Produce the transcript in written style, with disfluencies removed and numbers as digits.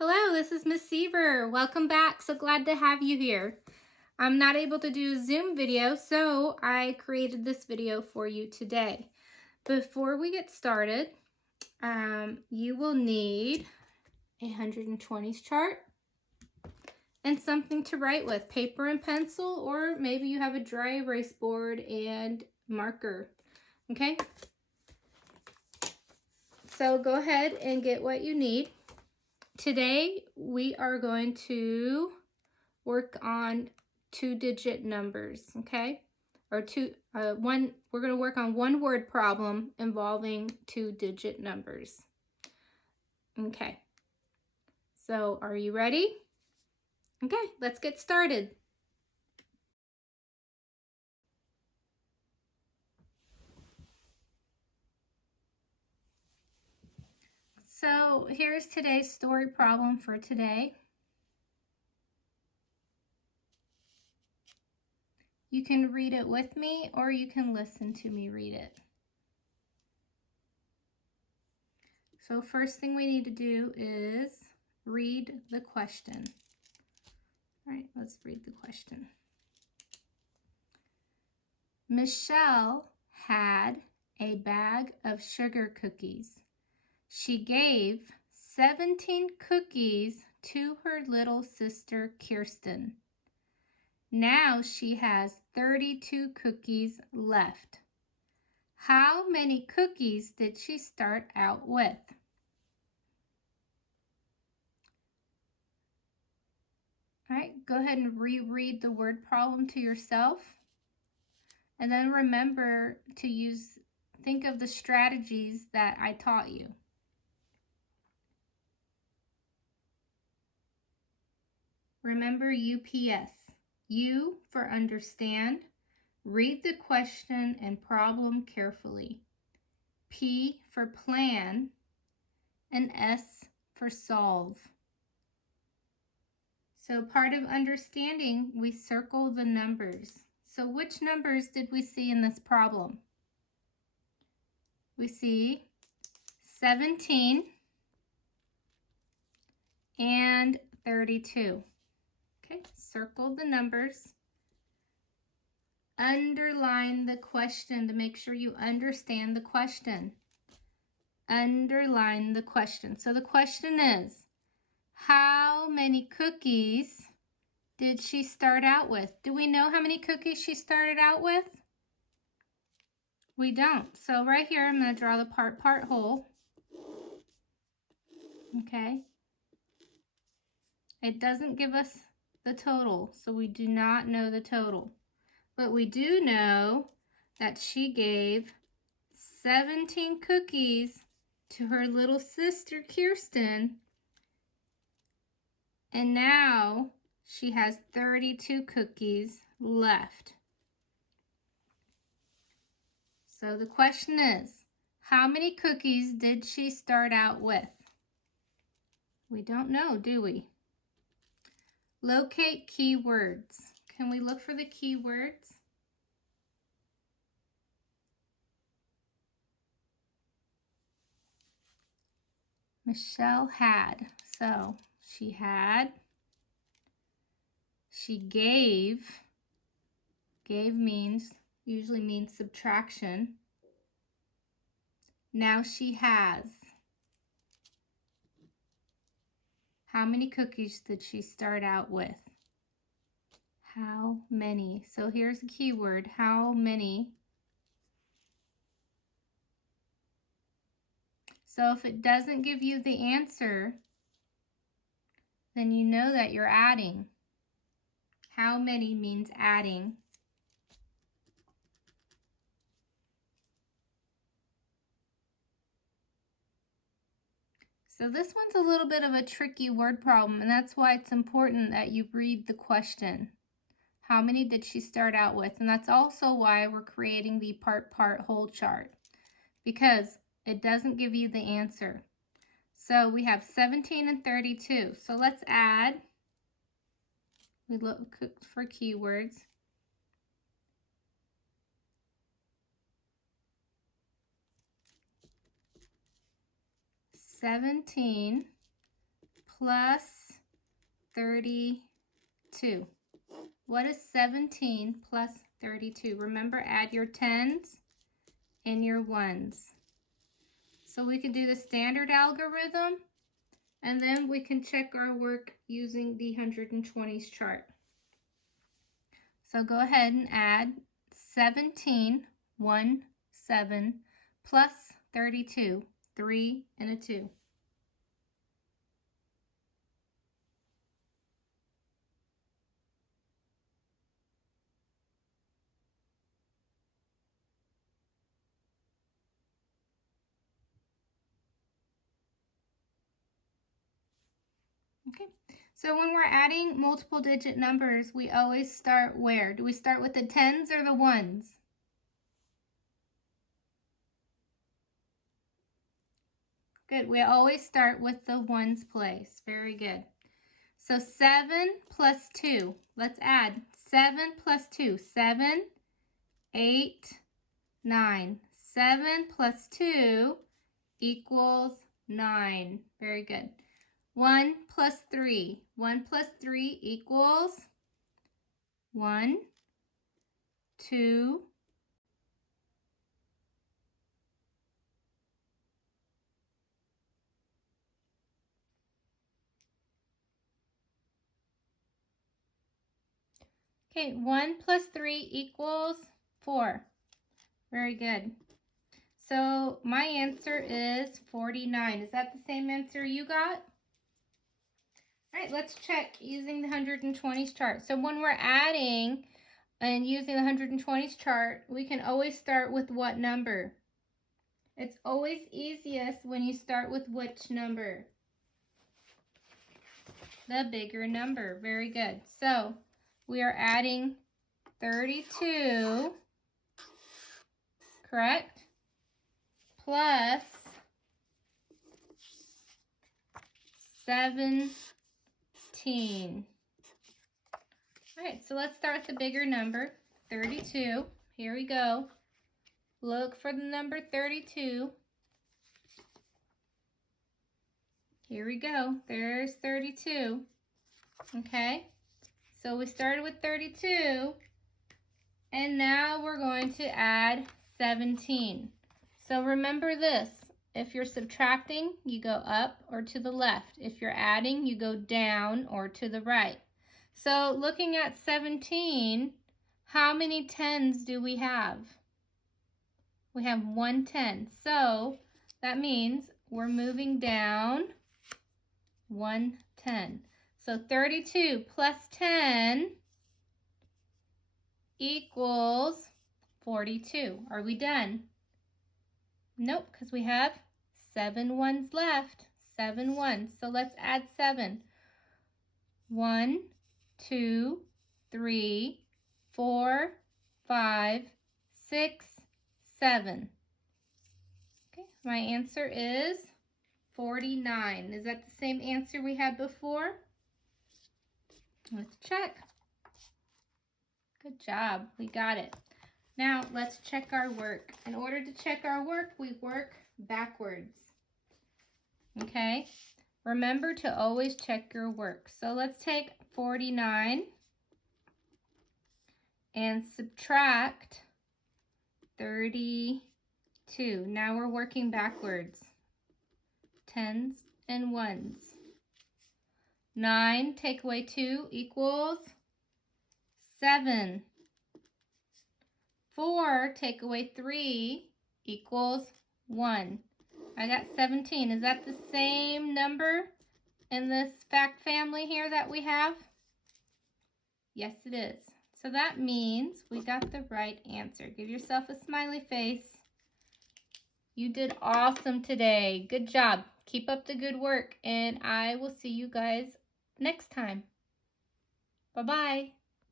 Hello, this is Miss Seaver. Welcome back. So glad to have you here. I'm not able to do a Zoom video, so I created this video for you today. Before we get started, you will need a 120s chart and something to write with, paper and pencil, or maybe you have a dry erase board and marker. Okay? So go ahead and get what you need. Today we are going to work on two-digit numbers, okay? Or we're going to work on one word problem involving two-digit numbers. Okay. So, are you ready? Okay, let's get started. So, here's today's story problem for today. You can read it with me or you can listen to me read it. So first thing we need to do is read the question. All right, let's read the question. Michelle had a bag of sugar cookies. She gave 17 cookies to her little sister Kirsten. Now she has 32 cookies left. How many cookies did she start out with? All right, go ahead and reread the word problem to yourself. And then remember to think of the strategies that I taught you. Remember UPS. U for understand. Read the question and problem carefully. P for plan. And S for solve. So part of understanding, we circle the numbers. So which numbers did we see in this problem? We see 17 and 32. Okay, circle the numbers. Underline the question to make sure you understand the question. Underline the question. So the question is, how many cookies did she start out with? Do we know how many cookies she started out with? We don't. So right here, I'm going to draw the part hole. Okay. It doesn't give us the total, so we do not know the total. But we do know that she gave 17 cookies to her little sister Kirsten, and now she has 32 cookies left. So the question is, how many cookies did she start out with? We don't know, do we? Locate keywords. Can we look for the keywords? Michelle had. So she had, she gave usually means subtraction. Now she has. How many cookies did she start out with? How many? So here's a keyword, how many? So if it doesn't give you the answer, then you know that you're adding. How many means adding. So this one's a little bit of a tricky word problem, and that's why it's important that you read the question. How many did she start out with? And that's also why we're creating the part whole chart, because it doesn't give you the answer. So we have 17 and 32. So let's add. We look for keywords. $17 plus 32. What is 17 plus 32? Remember, add your tens and your ones. So we can do the standard algorithm, and then we can check our work using the 120s chart. So go ahead and add 17, 1, 7, plus 32, 3 and a 2. Okay, so when we're adding multiple digit numbers, we always start where? Do we start with the tens or the ones? Good, we always start with the ones place. Very good. So 7 plus 2, let's add 7 plus 2, 7, 8, 9. 7 plus 2 equals 9. Very good. 1 plus 3. 1 plus 3 equals 1, 2, 1 plus 3 equals 4. Very good. So my answer is 49. Is that the same answer you got? All right, let's check using the 120s chart. So when we're adding and using the 120s chart, we can always start with what number? It's always easiest when you start with which number? The bigger number. Very good. So we are adding 32, correct? Plus 17. All right, so let's start with the bigger number, 32. Here we go. Look for the number 32. Here we go. There's 32. Okay, so we started with 32, and now we're going to add 17. So remember this. If you're subtracting, you go up or to the left. If you're adding, you go down or to the right. So looking at 17, how many tens do we have? We have 1 10. So that means we're moving down 1 10. So 32 plus 10 equals 42. Are we done? Nope, because we have 7 ones left. 7 ones. So let's add 7. 1, 2, 3, 4, 5, 6, 7. Okay, my answer is 49. Is that the same answer we had before? Let's check. Good job. We got it. Now let's check our work. In order to check our work, we work backwards. Okay? Remember to always check your work. So let's take 49 and subtract 32. Now we're working backwards. Tens and ones. 9 take away 2 equals 7. 4 take away 3 equals 1. I got 17. Is that the same number in this fact family here that we have? Yes, it is. So that means we got the right answer. Give yourself a smiley face. You did awesome today. Good job. Keep up the good work, and I will see you guys next time. Bye-bye.